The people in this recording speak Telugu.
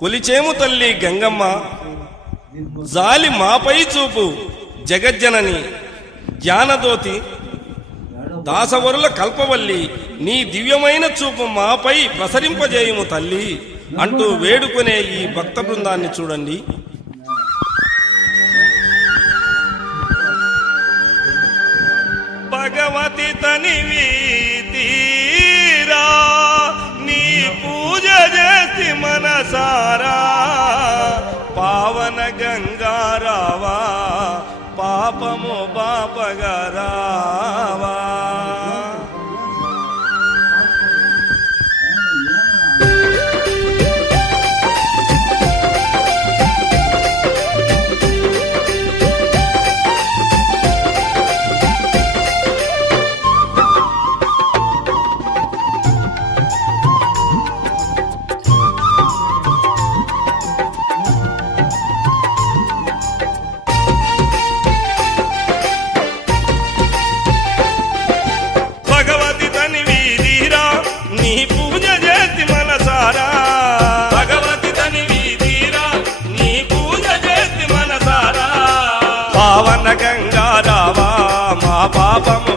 కొలిచేము తల్లి గంగమ్మ, జాలి మాపై చూపు జగజ్జనని జ్ఞానదోతి దాసవరుల కల్పవల్లి, నీ దివ్యమైన చూపు మాపై ప్రసరింపజేయుము తల్లి అంటూ వేడుకునే ఈ భక్త బృందాన్ని చూడండి. భగవతి తనివి తీరా నీ పూజ చేసి మనసారా, పావన గంగారావా పాపము పాపగరావా. పావన గంగారావా మా పాపము